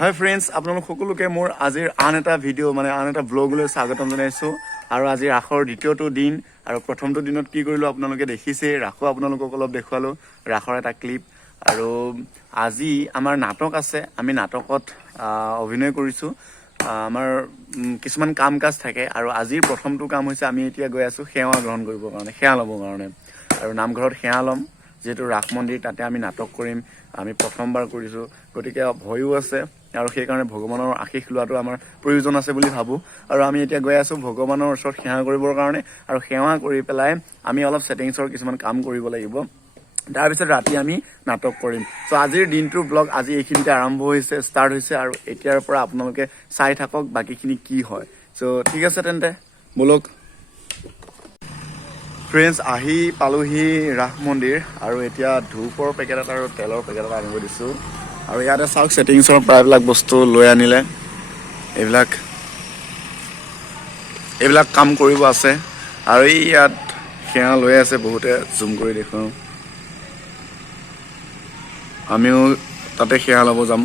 hi friends আপোনালোক সকলোকে মোৰ আজিৰ আন এটা ভিডিঅ' মানে আন এটা ব্লগলৈ স্বাগতম জনাইছো আৰু আজি ৰাসৰ দ্বিতীয়টো দিন আৰু প্ৰথমটো দিনত কি কৰিলো আপোনালোকে দেখিছে ৰাখো আপোনালোকক অলপ দেখুৱালো ৰাখৰ এটা ক্লিপ আৰু আজি আমাৰ নাটক আছে আমি নাটকত অভিনয় কৰিছো আমাৰ কিছুমান কাম কাজ থাকে আৰু আজিৰ প্ৰথমটো কাম হৈছে আমি এতিয়া গৈ আছো সেৱা গ্ৰহণ কৰিব কাৰণে সেৱা ল'ব কাৰণে আৰু নামঘৰত সেৱা ল'ম যেটো ৰাখ মন্দিৰ তাতে আমি নাটক কৰিম আমি প্ৰথমবাৰ কৰিছো গতিকে ভয়ও আছে আৰু সেই কাৰণে ভগৱানৰ আশীষ লোৱাটো আমাৰ প্ৰয়োজন আছে বুলি ভাবো আৰু আমি এতিয়া গৈ আছো ভগৱানৰ ওচৰত সেৱা কৰিবৰ কাৰণে আৰু সেৱা কৰি পেলাই আমি অলপ সেটিংছৰ কিছুমান কাম কৰিব লাগিব তাৰ পিছত ৰাতি আমি নাটক কৰিম সো আজিৰ দিনটোৰ ব্লগ আজি এইখিনিতে আৰম্ভ হৈছে ষ্টাৰ্ট হৈছে আৰু এতিয়াৰ পৰা আপোনালোকে চাই থাকক বাকিখিনি কি হয় সো ঠিক আছে তেন্তে বলক ফ্ৰেন্ডছ আহি পালোহি ৰাখ মন্দিৰ আৰু এতিয়া ধূপৰ পেকেট এটা আৰু তেলৰ পেকেট এটা আনিব দিছো আৰু ইয়াতে চাওক সেটিংছৰ প্ৰায়বিলাক বস্তু লৈ আনিলে এইবিলাক কাম কৰিব আছে আৰু ইয়াত সেয়া লৈ আছে বহুতে জুম কৰি দেখুৱাও আমিও তাতে সেয়া ল'ব যাম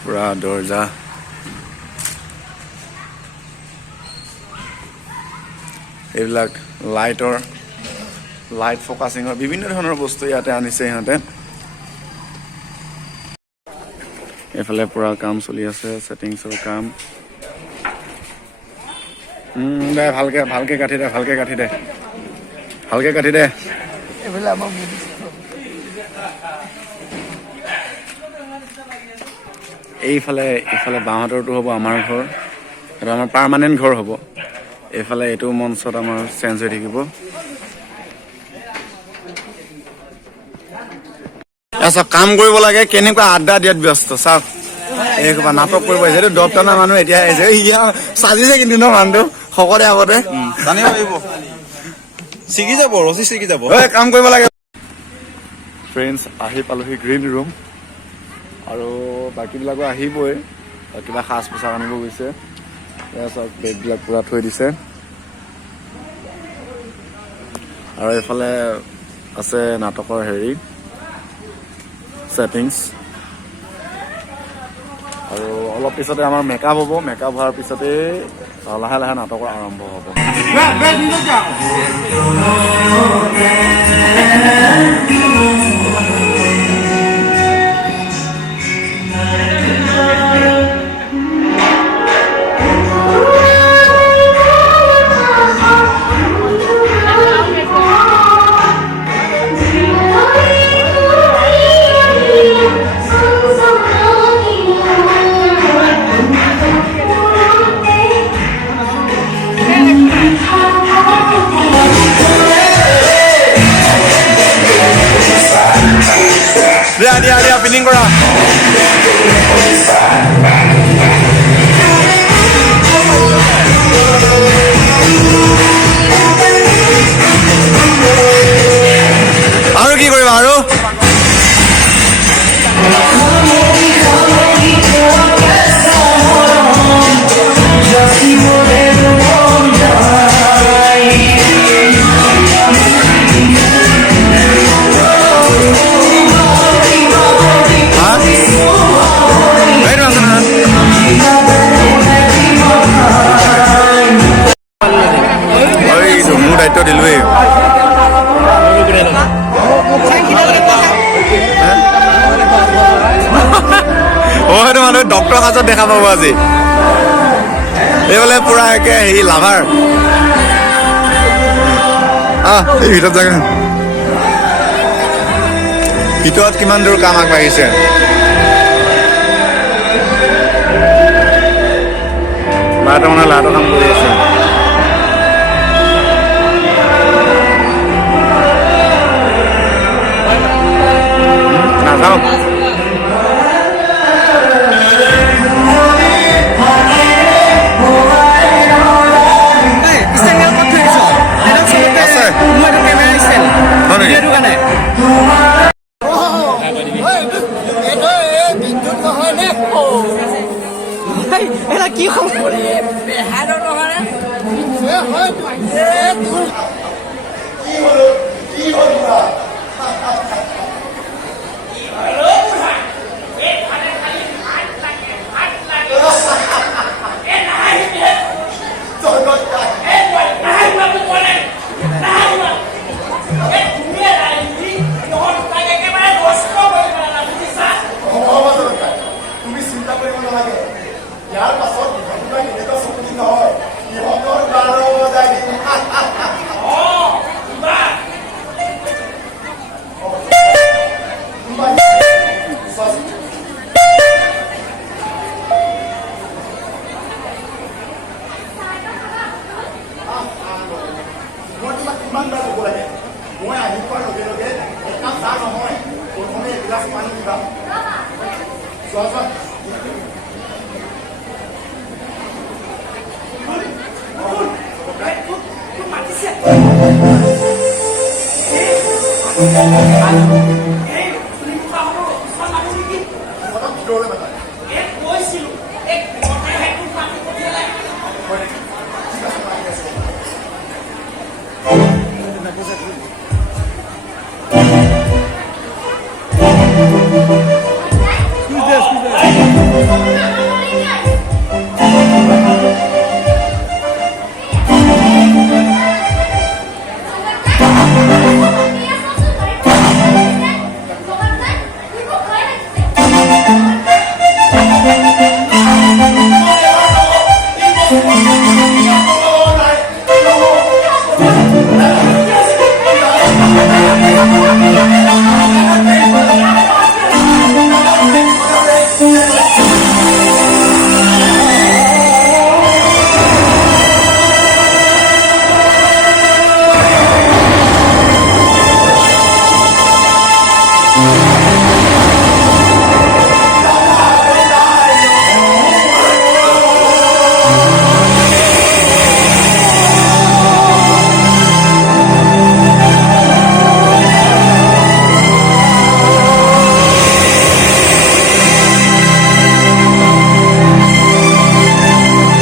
পুৰা দৰ্জা এইবিলাক লাইট ফোকাসিঙৰ বিভিন্ন ধৰণৰ বস্তু ইয়াতে আনিছে ইহঁতে এফালে পুৰা কাম চলি আছে সেটিংছৰ কাম দে ভালকে কাটি দে এফালে আমাৰ এইফালে বাহঁতৰটো হ'ব আমাৰ ঘৰ এটা আমাৰ পাৰ্মানেন্ট ঘৰ হ'ব এফালে এটো মঞ্চত আমাৰ চেঞ্জ হৈ থাকিব আচ্ছা কাম কৰিব লাগে কেনেকুৱা আড্ডা দিয়াত ব্যস্ত চাওক এইবা নাটক কৰিব আহিছে দপটানা মানুহ এতিয়া আহিছে ইয়া সাজিছে কিন্তু ন মানুহ সকলে আগতে জানিব লাগিব শিকি যাব ৰসি শিকি যাব এই কাম কৰিব লাগে ফ্ৰেন্ডছ আহি পালোহি গ্ৰীণ ৰুম আৰু বাকিবিলাকো আহিবই কিবা খাস পোছাক আনিব গৈছে এয়া সব বেগবিলাক পুৰা থৈ দিছে আৰু এফালে আছে নাটকৰ হেৰি সেটিংছ আৰু অলপ পিছতে আমাৰ মেকআপ হ'ব মেকআপ হোৱাৰ পিছতে লাহে লাহে নাটকৰ আৰম্ভ হ'ব দিয়া ফিলিং কৰা আৰু কি কৰিবা আৰু ডক্টৰ হাজত দেখা পাব আজি এইফালে পুৰা একে হেৰি লাভাৰ এই ভিতৰত জাগা ভিতৰত কিমান দূৰ কাম আগবাঢ়িছে লাইটৰ মানে লাইটৰ কাম কৰি আছে নাযাওঁ বেহাৰৰ নহয় মই আহি পোৱাৰ লগে লগে একাপ চাহ নহয় প্ৰথমে এগিলাচ পানী দিবা চোৱা মাতিছে